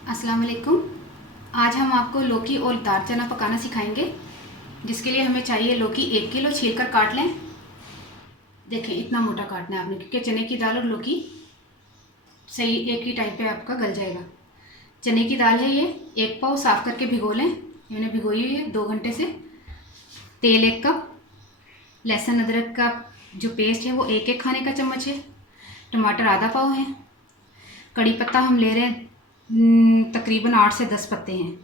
अस्सलाम वालेकुम। आज हम आपको लौकी और दाल चना पकाना सिखाएंगे। जिसके लिए हमें चाहिए लौकी 1 किलो, छील कर काट लें। देखें इतना मोटा काटना है आपने, क्योंकि चने की दाल और लौकी सही एक ही टाइम पे आपका गल जाएगा। चने की दाल है ये, 1 पाव साफ़ करके भिगो लें। मैंने भिगोई हुई है 2 घंटे से। तेल 1 कप, लहसुन अदरक का जो पेस्ट है वो 1-1 खाने का चम्मच है। टमाटर आधा पाव है। कड़ी पत्ता हम ले रहे हैं तकरीबन 8 से 10 पत्ते हैं।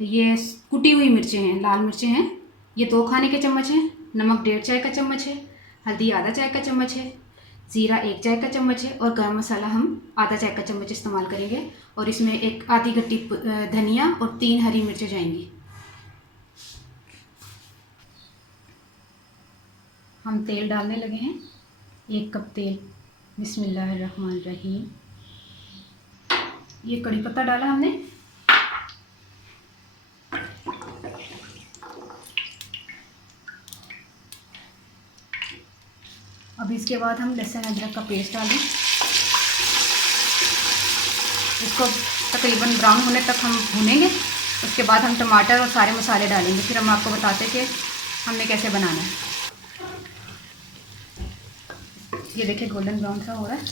ये कुटी हुई मिर्चें हैं, लाल मिर्चें हैं, ये 2 खाने के चम्मच हैं। नमक 1.5 चाय का चम्मच है। हल्दी आधा चाय का चम्मच है। ज़ीरा 1 चाय का चम्मच है। और गरम मसाला हम आधा चाय का चम्मच इस्तेमाल करेंगे। और इसमें एक आधी गट्टी धनिया और 3 हरी मिर्चें जाएंगी। हम तेल डालने लगे हैं, 1 कप तेल। बिस्मिल्लाहिर्रहमानिर्रहीम। ये कड़ी पत्ता डाला हमने। अब इसके बाद हम लहसुन अदरक का पेस्ट डालें। इसको तकरीबन ब्राउन होने तक हम भूनेंगे। उसके बाद हम टमाटर और सारे मसाले डालेंगे। फिर हम आपको बताते हैं कि हमने कैसे बनाना है। ये देखिए गोल्डन ब्राउन सा हो रहा है।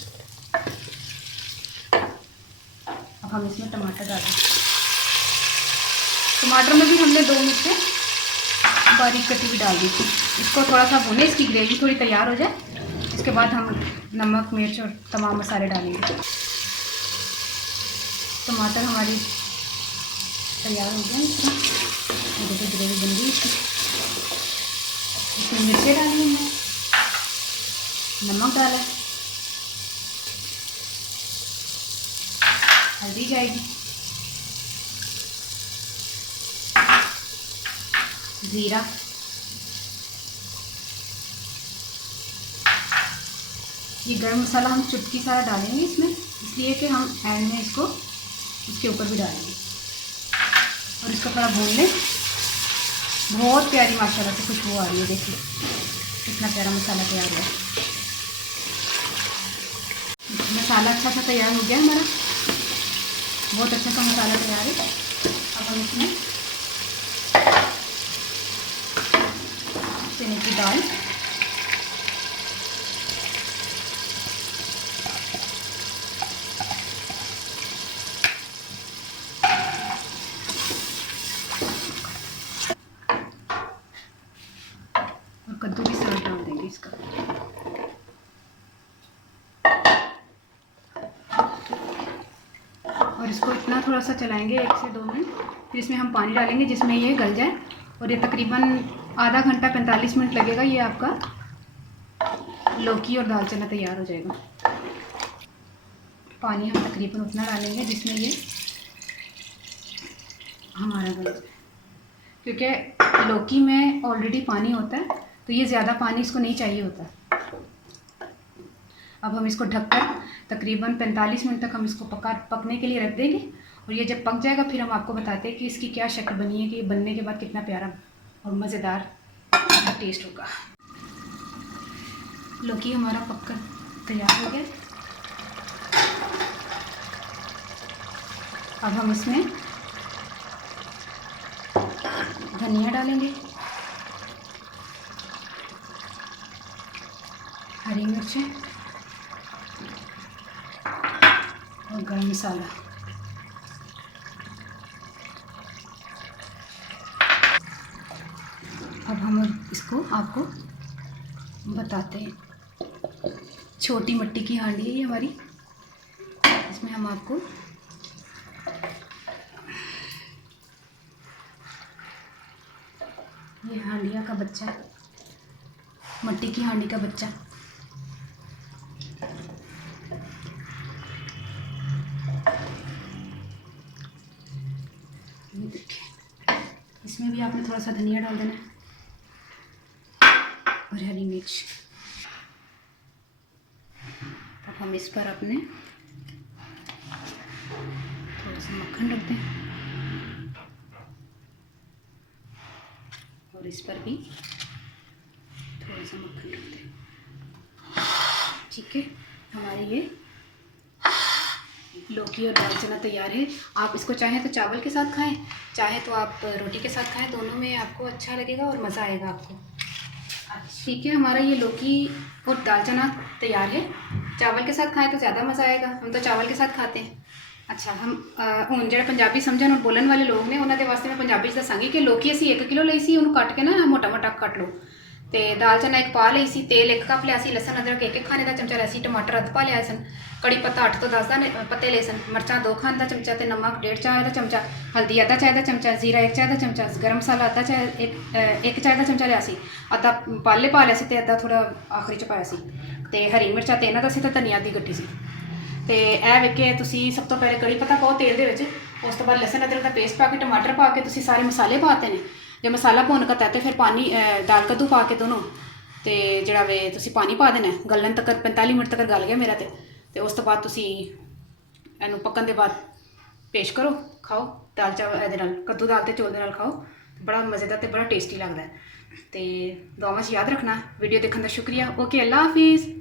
अब हम इसमें टमाटर डालें। टमाटर में भी हमने 2 मिर्चें बारीक कटी भी डाल दी थी। इसको थोड़ा सा भूनें, इसकी ग्रेवी थोड़ी तैयार हो जाए। इसके बाद हम नमक, मिर्च और तमाम मसाले डालेंगे। टमाटर हमारी तैयार हो गया। इसमें देखिए ग्रेवी बन गई इसकी। इसमें मिर्चें डाली हमने, नमक डाला, हल्दी जाएगी, ज़ीरा, ये गरम मसाला हम चुटकी सारा डालेंगे इसमें, इसलिए कि हम एंड में इसको इसके ऊपर भी डालेंगे। और इसको थोड़ा भून लें। बहुत प्यारी माशाल्लाह से खुशबू आ रही है। देखिए कितना प्यारा मसाला तैयार हुआ है। मसाला अच्छा सा तैयार हो गया हमारा, बहुत अच्छा सा मसाला तैयार है। अब हम इसमें चने की दाल, और कद्दू की सलाद डाल देंगे इसका। और इसको इतना थोड़ा सा चलाएंगे 1 से 2 मिनट। फिर इसमें हम पानी डालेंगे जिसमें ये गल जाए। और ये तकरीबन आधा घंटा 45 मिनट लगेगा। ये आपका लौकी और दाल चना तैयार हो जाएगा। पानी हम तकरीबन उतना डालेंगे जिसमें ये हमारा गल जाए, क्योंकि लौकी में ऑलरेडी पानी होता है, तो ये ज़्यादा पानी इसको नहीं चाहिए होता। अब हम इसको ढककर तकरीबन 45 मिनट तक हम इसको पकने के लिए रख देंगे। और ये जब पक जाएगा फिर हम आपको बताते हैं कि इसकी क्या शक्ल बनी है, कि बनने के बाद कितना प्यारा और मज़ेदार टेस्ट होगा। लौकी हमारा पककर तैयार हो गया। अब हम इसमें धनिया डालेंगे, हरी मिर्चें और गरम मसाला। अब हम इसको आपको बताते हैं। छोटी मिट्टी की हांडी है ये हमारी। इसमें हम आपको ये हांडिया का बच्चा, मिट्टी की हांडी का बच्चा, ये देखिए। इसमें भी आपने थोड़ा सा धनिया डाल देना है और हरी मिर्च। अब हम इस पर अपने थोड़ा सा मक्खन रख दें और इस पर भी थोड़ा सा मक्खन रख दें। ठीक है, हमारी ये लौकी और दाल चना तैयार है। आप इसको चाहें तो चावल के साथ खाएं, चाहे तो आप रोटी के साथ खाएं, दोनों में आपको अच्छा लगेगा और मज़ा आएगा आपको। ठीक है, हमारा ये लौकी और दाल चना तैयार है। चावल के साथ खाएं तो ज़्यादा मज़ा आएगा, हम तो चावल के साथ खाते हैं। अच्छा, हम ਹੁਣ ਜਿਹੜੇ ਪੰਜਾਬੀ ਸਮਝਣ ਔਰ ਬੋਲਣ ਵਾਲੇ ਲੋਕ ਨੇ ਉਹਨਾਂ ਦੇ ਵਾਸਤੇ ਮੈਂ ਪੰਜਾਬੀ 'ਚ ਦੱਸਾਂਗੀ ਕਿ ਲੌਕੀ ਅਸੀਂ 1 ਕਿਲੋ ਲਈ ਸੀ, ਉਹਨੂੰ ਕੱਟ ਕੇ ਨਾ ਮੋਟਾ ਮੋਟਾ ਕੱਟ ਲਓ। ਤੇ ਦਾਲ ਚਨਾ 1 ਪਾ ਲਈ ਸੀ, ਤੇਲ 1 ਕੱਪ ਲਿਆ ਸੀ, ਲਸਣ ਅਦਰਕ 1 ਖਾਣੇ ਦਾ ਚਮਚਾ ਲਿਆ ਸੀ, ਟਮਾਟਰ ਅੱਧ ਪਾ ਲਿਆ ਸਨ, ਕੜੀ ਪੱਤਾ 8 ਤੋਂ 10 ਪੱਤੇ ਲਏ ਸਨ, ਮਿਰਚਾਂ 2 ਖਾਣ ਦਾ ਚਮਚਾ ਤੇ ਨਮਕ 1.5 ਚਾय ਦਾ ਚਮਚਾ, ਹਲਦੀ ਅੱਧਾ ਚਾय ਦਾ ਚਮਚਾ, ਜ਼ੀਰਾ 1 ਚਾय ਦਾ ਚਮਚਾ, ਗਰਮ ਮਸਾਲਾ ਅੱਧਾ ਚਾय 1 ਚਾय ਦਾ ਚਮਚਾ ਲਿਆ ਸੀ, ਅੱਧਾ ਪਾਲੇ ਪਾ ਲਿਆ ਸੀ ਤੇ ਅੱਧਾ ਥੋੜਾ ਆਖਰੀ 'ਚ ਪਾਇਆ ਸੀ, ਤੇ ਹਰੀ ਮਿਰਚਾਂ ਤੇ ਇਹਨਾਂ ਦਾ ਸੀ ਤੇ ਧਨੀਆ ਦੀ ਗੱਟੀ ਸੀ। ਤੇ ਇਹ ਵੇਖੇ ਤੁਸੀਂ ਸਭ ਤੋਂ ਪਹਿਲੇ ਕੜੀ ਪੱਤਾ ਪਾਓ ਤੇਲ ਦੇ ਵਿੱਚ, ਉਸ ਤੋਂ ਬਾਅਦ ਲਸਣ ਅਦਰਕ ਦਾ ਪੇਸਟ ਪਾ ਕੇ ਟਮਾਟਰ ਪਾ ਕੇ ਤੁਸੀਂ ਸਾਰੇ ਮਸਾਲੇ ਪਾਤੇ ਨੇ। ਜੇ ਮਸਾਲਾ ਭੁੰਨ ਕੇ ਤੇ ਫਿਰ ਪਾਣੀ ਦਾਲ ਕੱਦੂ ਪਾ ਕੇ ਦੋਨੋਂ, ਤੇ ਜਿਹੜਾ ਵੇ ਤੁਸੀਂ ਪਾਣੀ ਪਾ ਦੇਣਾ ਗਲਣ ਤੱਕ, 45 ਮਿੰਟ ਤੱਕ ਗਲ ਗਿਆ ਮੇਰਾ ਤੇ ਉਸ ਤੋਂ ਬਾਅਦ ਤੁਸੀਂ ਇਹਨੂੰ ਪੱਕਣ ਦੇ ਬਾਅਦ ਪੇਸ਼ ਕਰੋ, ਖਾਓ ਦਾਲ ਚਾਵਲ ਇਹਦੇ ਨਾਲ, ਕੱਦੂ ਦਾਲ ਤੇ ਚੌਲ ਦੇ ਨਾਲ ਖਾਓ, ਬੜਾ ਮਜ਼ੇਦਾਰ ਤੇ ਬੜਾ ਟੇਸਟੀ ਲੱਗਦਾ। ਤੇ ਦੁਆਵਾਂ 'ਚ ਯਾਦ ਰੱਖਣਾ। ਵੀਡੀਓ ਦੇਖਣ ਦਾ ਸ਼ੁਕਰੀਆ। ਓਕੇ, ਅੱਲਾ ਹਾਫਿਜ਼।